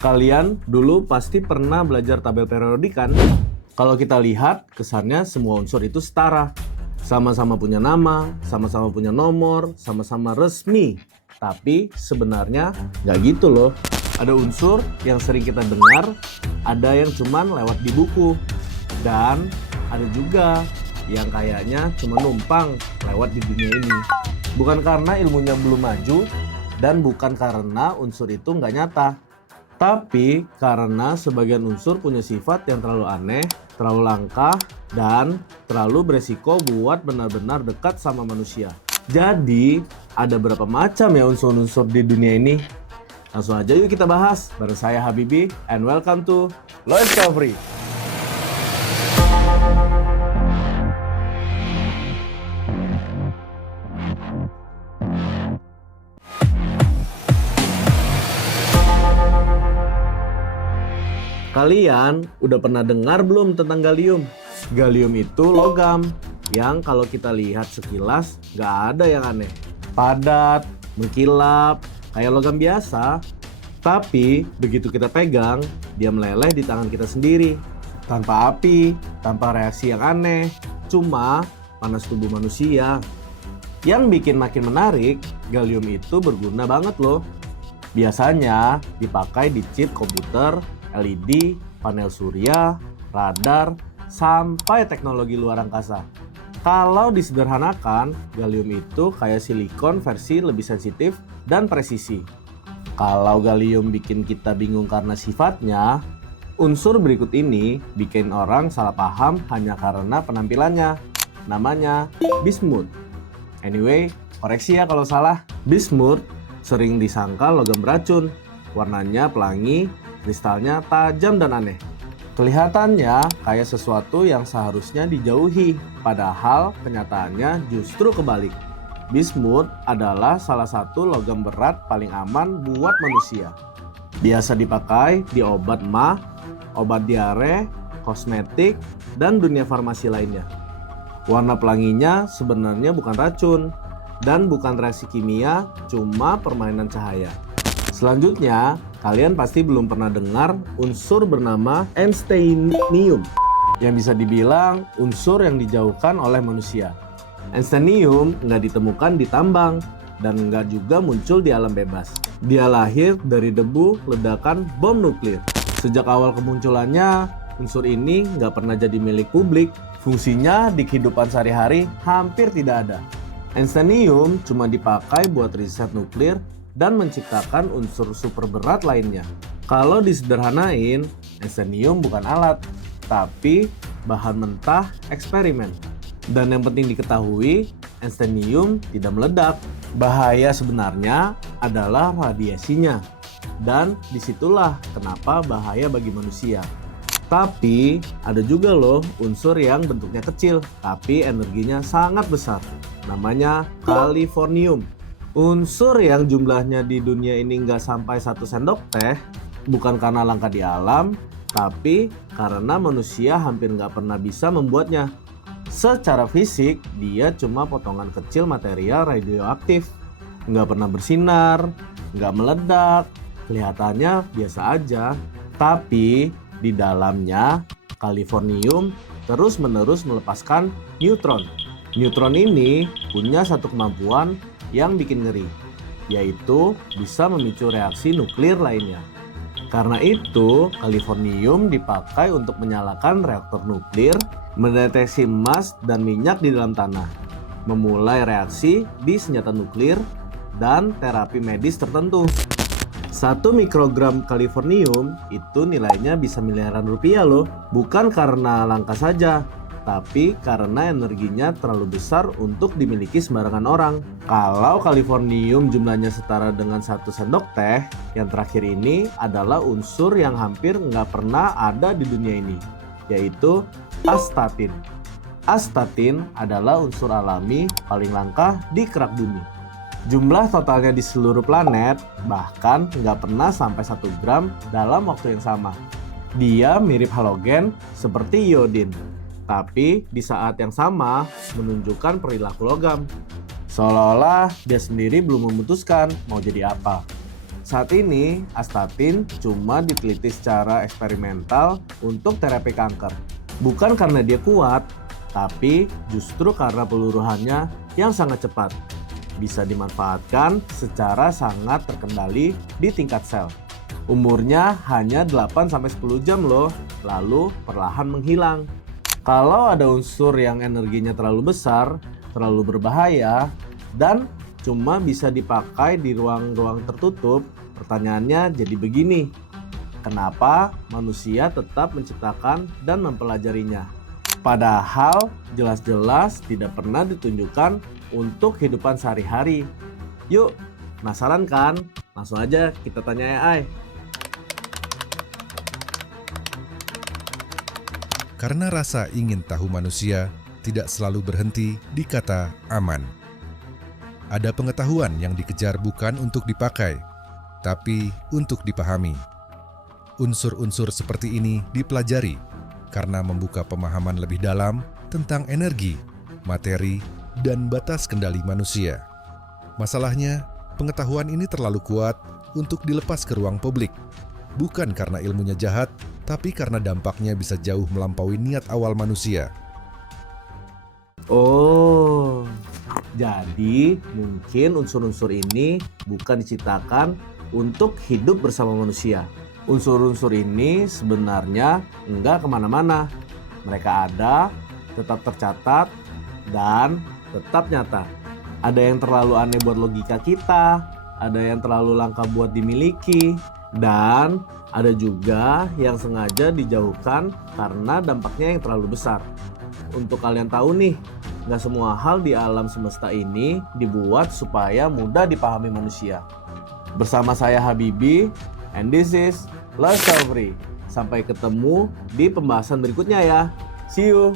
Kalian dulu pasti pernah belajar tabel periodik kan? Kalau kita lihat, kesannya semua unsur itu setara. Sama-sama punya nama, sama-sama punya nomor, sama-sama resmi. Tapi sebenarnya nggak gitu loh. Ada unsur yang sering kita dengar, ada yang cuman lewat di buku. Dan ada juga yang kayaknya cuma numpang lewat di dunia ini. Bukan karena ilmunya belum maju, dan bukan karena unsur itu nggak nyata. Tapi karena sebagian unsur punya sifat yang terlalu aneh, terlalu langka, dan terlalu beresiko buat benar-benar dekat sama manusia. Jadi, ada berapa macam ya unsur-unsur di dunia ini? Langsung aja yuk kita bahas. Bareng saya Habibi, and welcome to Law Discovery. Kalian udah pernah dengar belum tentang gallium? Gallium itu logam yang kalau kita lihat sekilas nggak ada yang aneh. Padat, mengkilap, kayak logam biasa. Tapi begitu kita pegang, dia meleleh di tangan kita sendiri. Tanpa api, tanpa reaksi yang aneh, cuma panas tubuh manusia. Yang bikin makin menarik, gallium itu berguna banget loh. Biasanya dipakai di chip komputer, LED, panel surya, radar, sampai teknologi luar angkasa. Kalau disederhanakan, gallium itu kayak silikon versi lebih sensitif dan presisi. Kalau gallium bikin kita bingung karena sifatnya, unsur berikut ini bikin orang salah paham hanya karena penampilannya. Namanya bismut. Anyway, koreksi ya kalau salah. Bismut sering disangka logam beracun. Warnanya pelangi, kristalnya tajam dan aneh. Kelihatannya kayak sesuatu yang seharusnya dijauhi, padahal kenyataannya justru kebalik. Bismut adalah salah satu logam berat paling aman buat manusia. Biasa dipakai di obat MAH, obat diare, kosmetik, dan dunia farmasi lainnya. Warna pelanginya sebenarnya bukan racun, dan bukan reaksi kimia, cuma permainan cahaya. Selanjutnya, kalian pasti belum pernah dengar unsur bernama enstenium, yang bisa dibilang unsur yang dijauhkan oleh manusia. Enstenium nggak ditemukan di tambang dan nggak juga muncul di alam bebas. Dia lahir dari debu ledakan bom nuklir. Sejak awal kemunculannya, unsur ini nggak pernah jadi milik publik. Fungsinya di kehidupan sehari-hari hampir tidak ada. Enstenium cuma dipakai buat riset nuklir dan menciptakan unsur super berat lainnya. Kalau disederhanain, enstenium bukan alat, tapi bahan mentah eksperimen. Dan yang penting diketahui, enstenium tidak meledak. Bahaya sebenarnya adalah radiasinya. Dan disitulah kenapa bahaya bagi manusia. Tapi ada juga loh unsur yang bentuknya kecil, tapi energinya sangat besar. Namanya californium. Unsur yang jumlahnya di dunia ini nggak sampai 1 sendok teh, bukan karena langka di alam, tapi karena manusia hampir nggak pernah bisa membuatnya. Secara fisik, dia cuma potongan kecil material radioaktif. Nggak pernah bersinar, nggak meledak, kelihatannya biasa aja. Tapi di dalamnya, californium terus-menerus melepaskan neutron. Neutron ini punya satu kemampuan yang bikin ngeri, yaitu bisa memicu reaksi nuklir lainnya. Karena itu, californium dipakai untuk menyalakan reaktor nuklir, mendeteksi emas dan minyak di dalam tanah, memulai reaksi di senjata nuklir, dan terapi medis tertentu. 1 mikrogram californium itu nilainya bisa miliaran rupiah loh. Bukan karena langka saja, tapi karena energinya terlalu besar untuk dimiliki sembarangan orang. Kalau californium jumlahnya setara dengan 1 sendok teh, yang terakhir ini adalah unsur yang hampir nggak pernah ada di dunia ini, yaitu astatin. Astatin adalah unsur alami paling langka di kerak bumi. Jumlah totalnya di seluruh planet bahkan nggak pernah sampai 1 gram dalam waktu yang sama. Dia mirip halogen seperti iodin, tapi di saat yang sama menunjukkan perilaku logam. Seolah-olah dia sendiri belum memutuskan mau jadi apa. Saat ini, astatin cuma diteliti secara eksperimental untuk terapi kanker. Bukan karena dia kuat, tapi justru karena peluruhannya yang sangat cepat. Bisa dimanfaatkan secara sangat terkendali di tingkat sel. Umurnya hanya 8-10 jam loh, lalu perlahan menghilang. Kalau ada unsur yang energinya terlalu besar, terlalu berbahaya, dan cuma bisa dipakai di ruang-ruang tertutup, pertanyaannya jadi begini. Kenapa manusia tetap menciptakan dan mempelajarinya? Padahal jelas-jelas tidak pernah ditunjukkan untuk kehidupan sehari-hari. Yuk, penasaran kan? Langsung aja kita tanya AI. Karena rasa ingin tahu manusia tidak selalu berhenti di kata aman. Ada pengetahuan yang dikejar bukan untuk dipakai, tapi untuk dipahami. Unsur-unsur seperti ini dipelajari karena membuka pemahaman lebih dalam tentang energi, materi, dan batas kendali manusia. Masalahnya, pengetahuan ini terlalu kuat untuk dilepas ke ruang publik. Bukan karena ilmunya jahat, tapi karena dampaknya bisa jauh melampaui niat awal manusia. Oh, jadi mungkin unsur-unsur ini bukan diciptakan untuk hidup bersama manusia. Unsur-unsur ini sebenarnya enggak kemana-mana. Mereka ada, tetap tercatat, dan tetap nyata. Ada yang terlalu aneh buat logika kita, ada yang terlalu langka buat dimiliki, dan ada juga yang sengaja dijauhkan karena dampaknya yang terlalu besar. Untuk kalian tahu nih, nggak semua hal di alam semesta ini dibuat supaya mudah dipahami manusia. Bersama saya Habibie, and this is Love Story. Sampai ketemu di pembahasan berikutnya ya. See you!